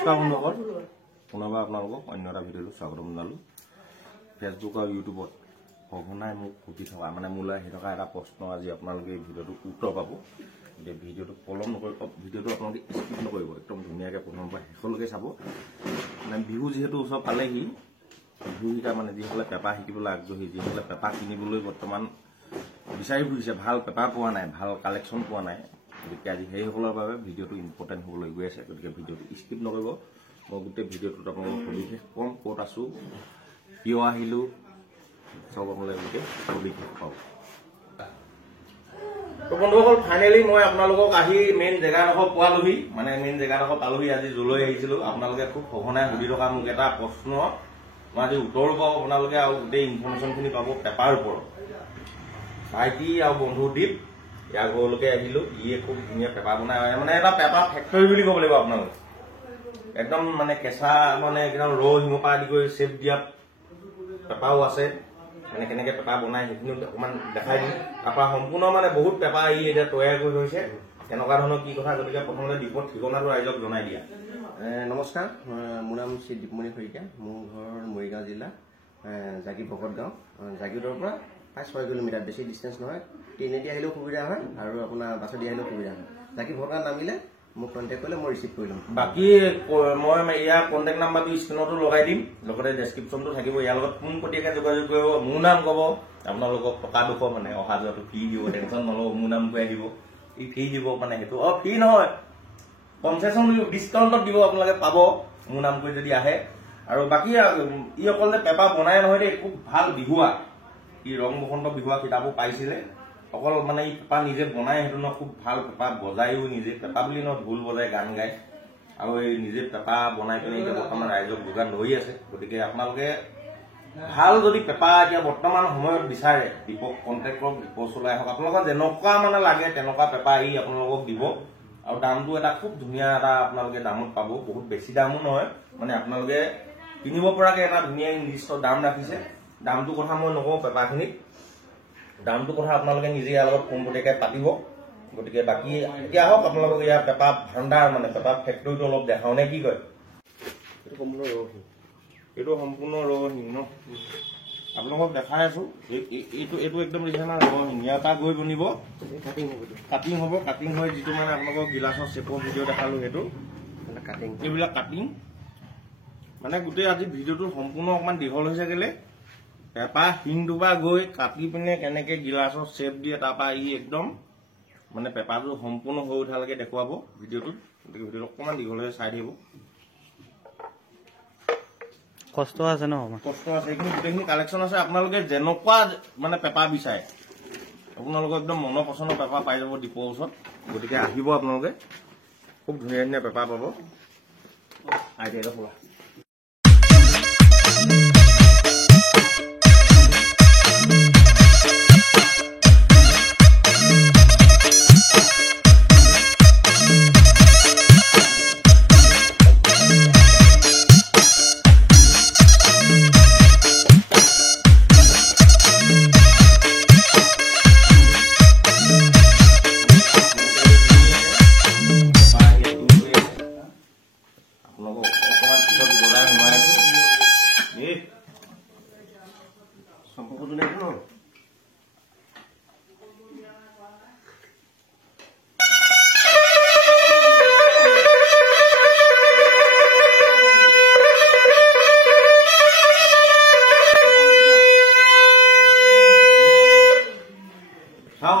নমস্কাৰ বন্ধুসকল, পুনৰবাৰ আপোনালোকক অন্য এটা ভিডিঅ'টো স্বাগতম জনালোঁ। ফেচবুক আৰু ইউটিউবত সঘনাই মোক সুধি থকা মোলৈ আহি থকা এটা প্ৰশ্ন আজি আপোনালোকে এই ভিডিঅ'টোত উত্তৰ পাব। গতিকে ভিডিঅ'টো পলম নকৰিব, ভিডিঅ'টো আপোনালোকে স্কিপ নকৰিব, একদম ধুনীয়াকৈ প্ৰথমৰ পৰা শেষলৈকে চাব। বিহু যিহেতু ওচৰ পালেহি, বিহু শিকা যিসকলে পেপা শিকিবলৈ আগ্ৰহী, যিসকলে পেপা কিনিবলৈ বৰ্তমান বিচাৰি ফুৰিছে, ভাল পেপা পোৱা নাই, ভাল কালেকশ্যন পোৱা নাই, গতিকে আজি সেইসকলৰ বাবে ভিডিঅ'টো ইম্পৰ্টেণ্ট হ'বলৈ গৈ আছে। গতিকে ভিডিঅ'টো স্কিপ নকৰিব। মই গোটেই ভিডিঅ'টোত আপোনালোকক সবিশেষ ক'ম, ক'ত আছোঁ, কিয় আহিলোঁ, চব আপোনালোকে গোটেই সবিশেষ পাব। তো বন্ধুসকল, ফাইনেলি মই আপোনালোকক আহি মেইন জেগাডোখৰ পোৱালোহি, মেইন জেগাডোখৰ পালোহি। আজি যলৈ আহিছিলোঁ আপোনালোকে খুব সঘনাই সুধি থকা মোক এটা প্ৰশ্ন, মই আজি উত্তৰো পাব আপোনালোকে আৰু গোটেই ইনফৰমেশ্যনখিনি পাব পেপাৰ ওপৰত। ভাইটি আৰু বন্ধু দ্বীপ, ইয়াৰ ঘৰলৈকে আহিলোঁ। ইয়ে খুব ধুনীয়া পেপা বনাই, এটা পেপা ফেক্টৰী বুলি ক'ব লাগিব আপোনালোকে। একদম কেঁচা একদম ৰ' হিমৰ পৰা আদি কৰি চেপ দিয়া পেপাও আছে। কেনেকৈ পেপা বনাই সেইখিনি অকণমান দেখাই দিম। তাৰপৰা সম্পূৰ্ণ বহুত পেপা ই এতিয়া তৈয়াৰ কৰি থৈছে, তেনেকুৱা ধৰণৰ কি কথা। গতিকে প্ৰথমতে দ্বীপৰ ঠিকনাটো ৰাইজক জনাই দিয়া। নমস্কাৰ, মোৰ নাম শ্ৰী দীপমণি শইকীয়া। মোৰ ঘৰ মৰিগাঁও জিলা, জাগি ভকত গাঁও। জাগিৰৰ পৰা প্ৰায় 6 কিলোমিটাৰ, বেছি ডিষ্টেঞ্চ নহয়। ট্ৰেইনেদি আহিলেও সুবিধা হয় আৰু আপোনাৰ বাছেদি আহিলেও সুবিধা হয়। জাগি ভকত গাঁৱত নামিলে মোক কণ্টেক্ট কৰিলে মই ৰিচিভ কৰি ল'ম। বাকী মই ইয়াৰ কণ্টেক্ট নাম্বাৰটো স্ক্ৰীণতো লগাই দিম, লগতে ডেছক্ৰিপশ্যনটো থাকিব। ইয়াৰ লগত পোনপটীয়াকৈ যোগাযোগ কৰিব। মোৰ নাম ক'ব, আপোনালোকক টকা 200 অহা যোৱাটো ফ্ৰী দিব, টেনশ্যন নল'ব। মোৰ নাম কৈ দিব, ই ফ্ৰী দিব সেইটো ফ্ৰী নহয়, কনচেশ্যন ডিছকাউণ্টত দিব, আপোনালোকে পাব মোৰ নাম কৰি যদি আহে। আৰু বাকী ই অকল যে পেপা বনাই নহয় দেই, খুব ভাল বিহুৱা। ই ৰং বসন্ত বিহুৱা কিতাপো পাইছিলে। অকল ই পেপা নিজে বনাই সেইটো নহয়, খুব ভাল পেপা বজায়ো নিজে। পেপা বুলি নহয়, ঢোল বজাই, গান গায়, আৰু এই নিজে পেপা বনাই পিনে এতিয়া বৰ্তমান ৰাইজক যোগান ধৰি আছে। গতিকে আপোনালোকে ভাল যদি পেপা এতিয়া বৰ্তমান সময়ত বিচাৰে, দীপক কণ্টেক্ট কৰক, দীপক চলাই আহক। আপোনালোকৰ যেনেকুৱা লাগে তেনেকুৱা পেপা ই আপোনালোকক দিব। আৰু দামটো এটা খুব ধুনীয়া এটা আপোনালোকে দামত পাব, বহুত বেছি দামো নহয়, আপোনালোকে কিনিব পৰাকৈ এটা ধুনীয়া নিৰ্দিষ্ট দাম ৰাখিছে। দামটোৰ কথা মই নকওঁ, পেপাখিনিক দামটোৰ কথা আপোনালোকে নিজে ইয়াৰ লগত পোনপটীয়াকৈ পাতিব। গতিকে বাকী এতিয়া আহক, আপোনালোকক ইয়াৰ পেপা ভাণ্ডাৰ পেপা ফেক্টৰীটো অলপ দেখাওঁ নে কি কয়? এইটো সম্পূৰ্ণ ৰহিং, এইটো সম্পূৰ্ণ ৰহিং ন, আপোনালোকক দেখাই আছো। এইটো একদম দেখিছে না, ৰহিং। ইয়াৰ পৰা গৈ বনিব, কাটিং হ'ব। কাটিং হৈ যিটো আপোনালোকক গিলাচৰ চেপৰ ভিডিঅ' দেখালো, সেইটো কাটিং। এইবিলাক কাটিং গোটেই আজি ভিডিঅ'টো সম্পূৰ্ণ অকণমান দীঘল হৈছে কেলে, পেপা শিংটোৰ পৰা গৈ কাটি পিনে কেনেকৈ গিলাচৰ চেপ দিয়ে, তাৰপৰা ই একদম পেপাটো সম্পূৰ্ণ হৈ উঠালৈকে দেখুৱাব ভিডিঅ'টোত। গতিকে ভিডিঅ'টো অকণমান দীঘল হৈ চাই থাকিব। কষ্ট আছে ন, কষ্ট আছে, এইখিনি গোটেইখিনি কালেকশ্যন আছে। আপোনালোকে যেনেকুৱা পেপা বিচাৰে, আপোনালোকৰ একদম মনৰ পচন্দৰ পেপা পাই যাব দীপৰ ওচৰত। গতিকে আহিব আপোনালোকে, খুব ধুনীয়া ধুনীয়া পেপা পাব। আইডিয়াটো খোলা।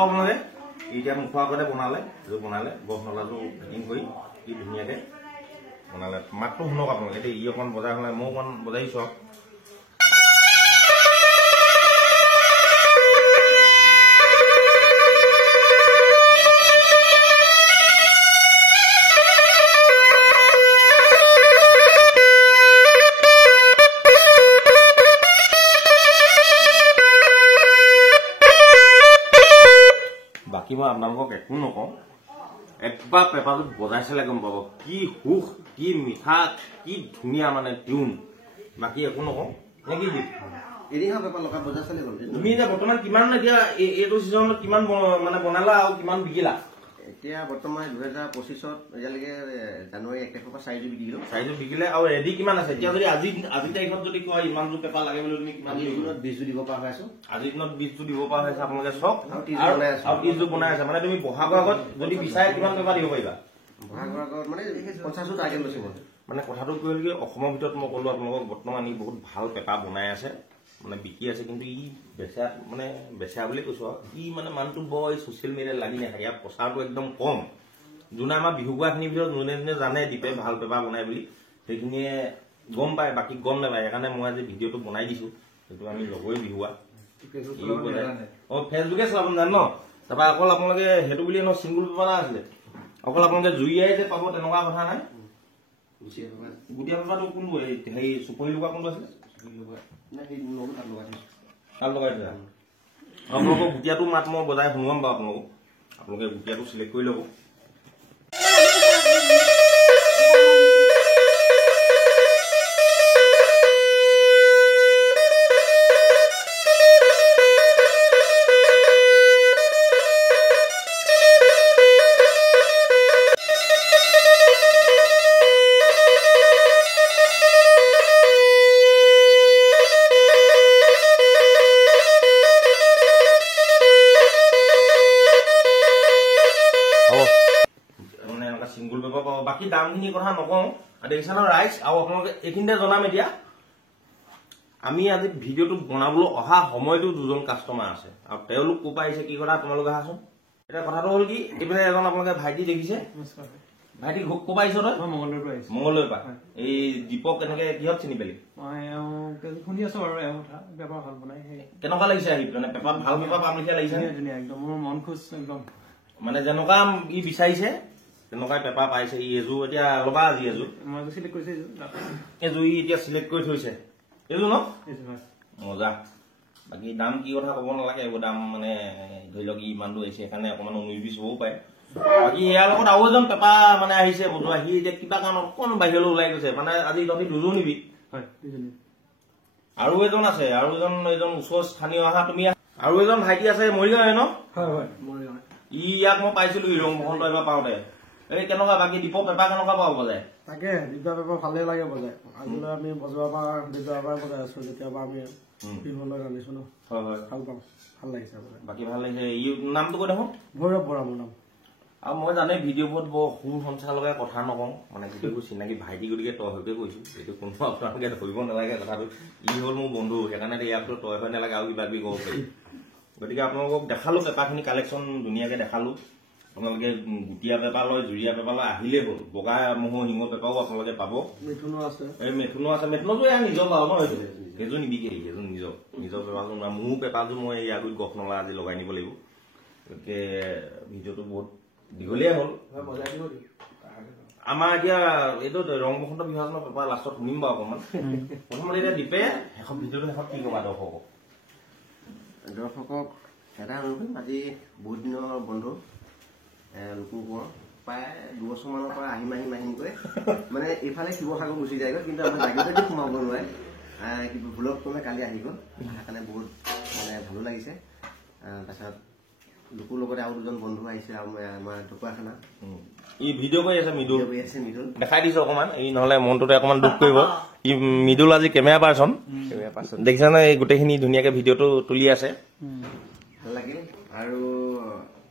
আপোনালোকে এতিয়া মুখৰ আগতে বনালে গছ নলাটো ফিটিং কৰি কি ধুনীয়াকৈ বনালে। মাতটো শুনক আপোনালোকে, এতিয়া ই অকণ বজাই হ'লে মই অকণ বজাই চাওক। বাকী মই আপোনালোকক একো নকওঁ, একবাৰ পেপাৰটো বজাই চালে গম পাব কি সুখ, কি মিঠা, কি ধুনীয়া টিউন। বাকী একো নকওঁ নে কি দিম। তুমি এতিয়া বৰ্তমান কিমান, এতিয়া এইটো ছিজনত কিমান বনালা আৰু কিমান বিকিলা? এতিয়া বৰ্তমান 2025 এতিয়ালৈকে জানুৱাৰী 1 তাৰিখৰ পৰা 4 যোৰ বিকিলো। 4 যোৰ বিকিলে আৰু ৰেডি কিমান আছে? এতিয়া যদি আজি তাৰিখত যদি কয় ইমান যোৰ পেপাৰ লাগে বুলি তুমি কিমান দিনত 20 যোৰ দিব পৰা হৈ আছো। আজিৰ দিনত 20 যোৰ দিব পৰা হৈছে আপোনালোকে চব আৰু 30 যোৰ বনাই আছো। মানে তুমি বহাগৰ আগত যদি বিচাৰে কিমান পেপাৰ দিব পাৰিবা? বহাগৰ আগত মানে 50 যোৰ টাৰ্গেট লৈছো মই। মানে কথাটো কি হ'ল কি অসমৰ ভিতৰত মই ক'লো আপোনালোকক বৰ্তমান ই বহুত ভাল পেপাৰ বনাই আছে, মানে বিকি আছে, কিন্তু ই বেচা বুলি কৈছো আৰু ই মানে মানুহটো বৰ ছ'চিয়েল মিডিয়াত লাগি নাথাকে, ইয়াৰ প্ৰচাৰটো একদম কম। যোনে আমাৰ বিহু গোৱাখিনিৰ ভিতৰত যোনে যোনে জানে দীপে ভাল পেপাৰ বনাই বুলি সেইখিনিয়ে গম পায়, বাকী গম নাপায়। সেইকাৰণে মই আজি ভিডিঅ'টো বনাই দিছো। সেইটো আমি লগৰে বিহুৱা ফেচবুকে চলাব জানে ন। তাৰপৰা অকল আপোনালোকে সেইটো বুলিয়ে ন চিংগুল পেপাৰ আছিলে, অকল আপোনালোকে জুইয়াই যে পাব তেনেকুৱা কথা নাই। গুটিয়া পেপাৰটো কোনটো হেৰি চুপৰি লগা কোনটো আছিলে? তাত লগাই দিলা। আপোনালোকৰ গুটিয়াটো মাত মই বজাই শুনোৱাম বাৰু আপোনালোকে গুটিয়াটো চিলেক্ট কৰি ল'ব। চিংগুল পেপাৰ পাব। বাকী দামখিনিৰ কথা নকওঁ, দেখিছা ন ৰাইজ। আৰু আপোনালোকে এইখিনিতে জনাম এতিয়া আমি আজি ভিডিঅ'টো বনাবলৈ অহা সময়তো দুজন কাষ্টমাৰ আছে, আৰু তেওঁলোক ক'ৰ পৰা আহিছে কি কথা তোমালোকে আহাচোন। এতিয়া কথাটো হ'ল কি, এইফালে এজন আপোনালোকে ভাইটি দেখিছে। ভাইটি ক'ৰ পৰা আহিছ তই? মংগলদৈৰ পৰা আহিছো। মংগলদৈৰ পৰা। এই দীপক কেনেকে কিহত চিনি পালি? শুনি আছো বাৰু পেপাৰ ভাল বনাই। কেনেকুৱা লাগিছে আহি মানে পেপাৰ ভাল পেপাৰ পাম লিখা লাগিছে? ধুনীয়া একদম, মোৰ মন খুচ একদম। মানে যেনেকুৱা ই বিচাৰিছে তেনেকুৱাই পেপাৰ পাইছে। ই এযোৰ এতিয়া ল'বা আজি এযোৰ মই চিলেক্ট কৰিছো এযোৰ ই এতিয়া চিলেক্ট কৰি থৈছে এইযোৰ ন মজা। বাকী দাম কি কথা ক'ব নালাগে, এইবোৰ দাম মানে ধৰি লওক ইমান দূৰ আহিছে সেইকাৰণে অকণমান 19-20 হ'বও পাৰে। বাকী ইয়াৰ লগত আৰু এজন পেপাৰ মানে আহিছে বন্ধু, আহি এতিয়া কিবা কাৰণত অকণ বাহিৰলৈ ওলাই গৈছে। মানে আজি তহঁতি দুযোৰ নিবি? আৰু এজন আছে, আৰু এজন ওচৰ স্থানীয় অহা তুমি, আৰু এজন ভাইটি আছে মৰিগাঁৱে ন? ই ইয়াক মই পাইছিলো ৰং বসন্ত এবাৰ পাওঁতে। এই কেনেকুৱা বাকী দীপক পেপাৰ কেনেকুৱা পাব বজাই? তাকে দীপা পেপাৰ ভালেই লাগে বজাই। আজিলৈ আমি বজোৱাৰ পৰা বজাই আছো, যেতিয়াৰ পৰা আমি বিহুলৈ ৰান্ধিছো ন। হয় হয়, ভাল পাওঁ, ভাল লাগিছে বজাই। বাকী ভাল লাগিছে। ই নামটো কৈ দেখোন? ভৈৰৱ বৰা মোৰ নাম। আৰু মই জানে ভিডিঅ'বোৰত বৰ সুৰ সঞ্চালকে কথা নকওঁ, মানে ভিডিঅ'বোৰ চিনাকি ভাইটি গতিকে তই হয়কে কৈছো। এইটো কোনো আপোনালোকে ধৰিব নালাগে কথাটো। ই হ'ল মোৰ বন্ধু, সেইকাৰণে ইয়াতো তই হৈ নালাগে আৰু কিবা কিবি ক'ব পাৰি। গতিকে আপোনালোকক দেখালো পেপাৰখিনি কালেকশ্যন ধুনীয়াকে দেখালো। আপোনালোকে গুটিয়া পেপাৰ লয়, জুৰীয়া পেপাৰ লয়, আহিলেই হ'ল। বগা মহৰ শিঙৰ পেপাৰো আপোনালোকে পাব। মিথুনো আছে, এই মেথুনো আছে। মেথুনোটো ইয়াৰ নিজৰ পাব ন? সেইযোৰ নিবিকে, সেইযোৰ নিজৰ পেপাৰযোৰ। মোৰ পেপাৰযোৰ মই এই আগত গছ নলা আজি লগাই নিব লাগিব। গতিকে ভিডিঅ'টো বহুত দীঘলীয়া হ'ল। আমাৰ এতিয়া এইটো ৰং বসন্ত বিভাজনৰ পেপাৰ লাষ্টত শুনিম বাৰু অকণমান। প্ৰথমতে এতিয়া দীপে ভিডিঅ'টো শেষত কি ক'বা দৰ্শকক? দৰ্শকক এটা অনুভৱ, আজি বহুত দিনৰ বন্ধু লোকৰ প্ৰায় 2 বছৰমানৰ পৰা আহিমকৈ মানে এইফালে শিৱসাগৰ গুচি যায়গৈ, কিন্তু আমাৰ জাগিৰতে সোমাব নোৱাৰে। কিন্তু ভুলক ক্ৰমে কালি আহি গ'ল, সেইকাৰণে বহুত মানে ভালো লাগিছে। তাৰপিছত লোকৰ লগতে আৰু 2জন বন্ধু আহিছে আমাৰ ঢকুৱাখানা। ই ভিডিঅ' কৰি আছে মৃদুল, মৃদুল দেখাই দিছো অকণমান। এই নহ'লে মনটোতে অকণমান দুখ কৰিব। ই মৃদুল আজি কেমেৰা পাৰ্চন দেখিছানে? এই গোটেইখিনি ধুনীয়াকে ভিডিঅ'টো তুলি আছে, ভাল লাগিল। আৰু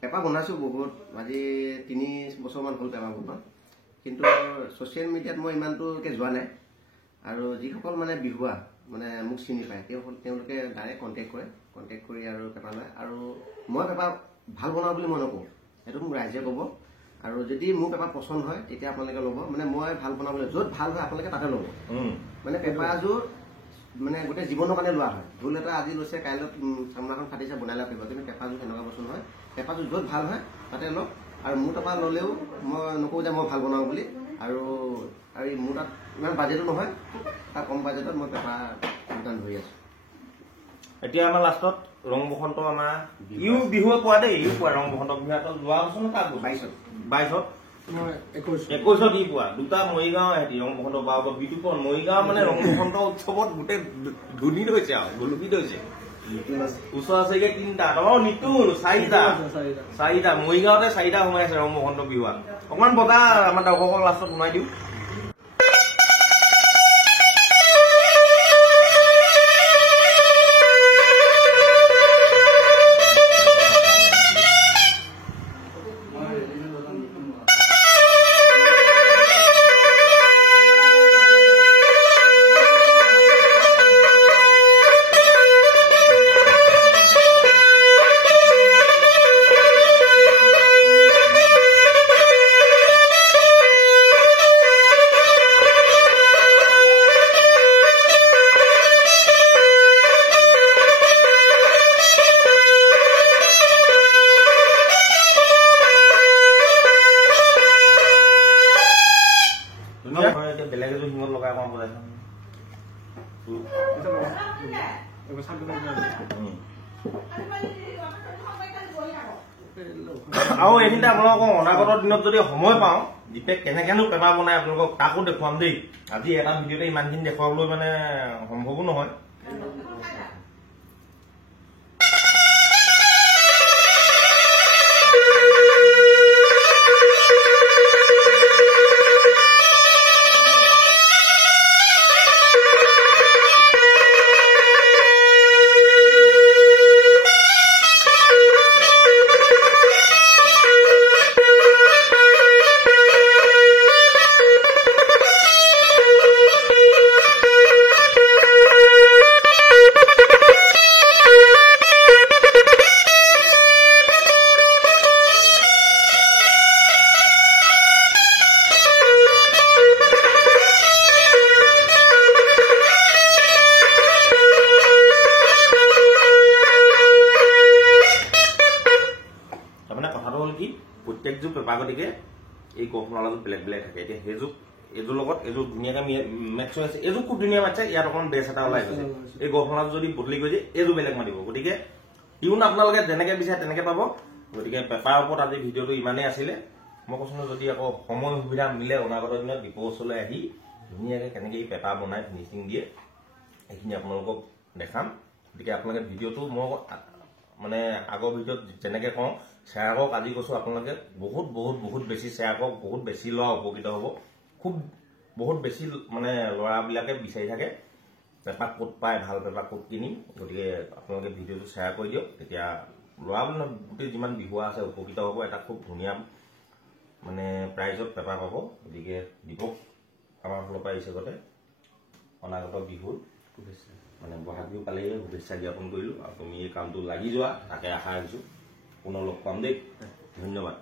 পেপাৰ বনাইছো বহুত, আজি 3 বছৰমান হ'ল পেপাৰ বনোৱা, কিন্তু ছ'চিয়েল মিডিয়াত মই ইমানটোকে যোৱা নাই। আৰু যিসকল মানে বিহুৱা মানে মোক চিনি পায় তেওঁলোকে ডাইৰেক্ট কণ্টেক্ট কৰি আৰু পেপাৰ লয়। আৰু মই পেপাৰ ভাল বনাওঁ বুলি মই নকওঁ, সেইটো মোক ৰাইজে ক'ব। আৰু যদি মোৰ পেপাৰ পচন্দ হয় তেতিয়া আপোনালোকে ল'ব। মানে মই ভাল বনাবলৈ য'ত ভাল হয় আপোনালোকে তাতে ল'ব। মানে পেপাৰযোৰ মানে গোটেই জীৱনৰ কাৰণে লোৱা হয়। ঢোল এটা আজি লৈছে, কাইলৈ চামৰাখন ফাটিছে বনাই ল'ব পাৰিব, কিন্তু পেপাৰযোৰ সেনেকুৱা বস্তু নহয়। পেপাৰযোৰ য'ত ভাল হয় তাতে লওক। আৰু মোৰ পেপাৰ ল'লেও মই নকওঁ যে মই ভাল বনাওঁ বুলি। আৰু মোৰ তাত ইমান বাজেটো নহয়, তাৰ কম বাজেটত মই পেপাৰ দোকান ধৰি আছো। এতিয়া আমাৰ লাষ্টত ৰং বসন্ত আমাৰ ইও বিহুৱে পোৱা দেই, ইও পোৱা ৰং বসন্ত বিহু যোৱা বছৰ নে তাৰ 22ত 21ত ই পোৱা। 2টা মৰিগাঁও এহেঁতি ৰং বসন্ত পাব। বিতুপন মৰিগাঁও মানে ৰং বসন্ত উৎসৱত গোটেই ধুনী হৈছে আৰু গলুকিত হৈছে। ওচৰ আছেগে 3টা নিতুল 4টা মৰিগাঁৱতে 4টা সোমাই আছে মহন্ত বিহুৱা অকমান বতা আমাৰ দৰ্শকক লাষ্টত সোমাই দিওঁ বেলেগ এযোৰ শিঙত লগাই অকমান বজাইছো আৰু এদিনতে আপোনালোকক অনাগত দিনত যদি সময় পাওঁ দীপে কেনেকেনো পেপাৰ বনাই আপোনালোকক তাকো দেখুৱাম দেই আজি এটা ভিডিঅ'তে ইমানখিনি দেখুৱাবলৈ মানে সম্ভৱো নহয় প্ৰত্যেকযোৰ পেপাৰ গতিকে এই গহনাৰ লগত বেলেগ বেলেগ থাকে এতিয়া সেইযোৰ এইযোৰ লগত এইযোৰ ধুনীয়াকৈ মেটচ হৈ আছে এইযোৰ খুব ধুনীয়া মাতিছে ইয়াত অকণমান বেছ এটা ওলাই গৈছে এই গহনাটো যদি বদলি গৈ যায় এইযোৰ বেলেগ মাতিব গতিকে ইউন আপোনালোকে যেনেকৈ বিচাৰে তেনেকৈ পাব গতিকে পেপাৰৰ ওপৰত আজি ভিডিঅ'টো ইমানেই আছিলে মই কৈছোঁ যদি আকৌ সময় সুবিধা মিলে অনাগত দিনত দীপৰ ওচৰলৈ আহি ধুনীয়াকৈ কেনেকৈ এই পেপাৰ বনাই ফিনিচিং দিয়ে এইখিনি আপোনালোকক দেখাম গতিকে আপোনালোকে ভিডিঅ'টো মই মানে আগৰ ভিডিঅ'ত যেনেকৈ কওঁ শ্বেয়াৰ কৰক আজি কৈছোঁ আপোনালোকে বহুত বেছি শ্বেয়াৰ কৰক বহুত বেছি লোৱা উপকৃত হ'ব খুব বহুত বেছি মানে ল'ৰাবিলাকে বিচাৰি থাকে পেপাৰ ক'ত পায় ভাল পেপাৰ ক'ত কিনিম গতিকে আপোনালোকে ভিডিঅ'টো শ্বেয়াৰ কৰি দিয়ক তেতিয়া ল'ৰাবিলাক গোটেই যিমান বিহুৱা আছে উপকৃত হ'ব এটা খুব ধুনীয়া মানে প্ৰাইজত পেপাৰ পাব গতিকে দীপক আমাৰ ফালৰ পৰা আহিছে গতে অনাগত বিহুৰ শুভেচ্ছা মানে বহাগ বিহু পালেই শুভেচ্ছা জ্ঞাপন কৰিলোঁ আৰু তুমি এই কামটো লাগি যোৱা তাকে আশা ৰাখিছোঁ পুনৰ লগ পাম দেই ধন্যবাদ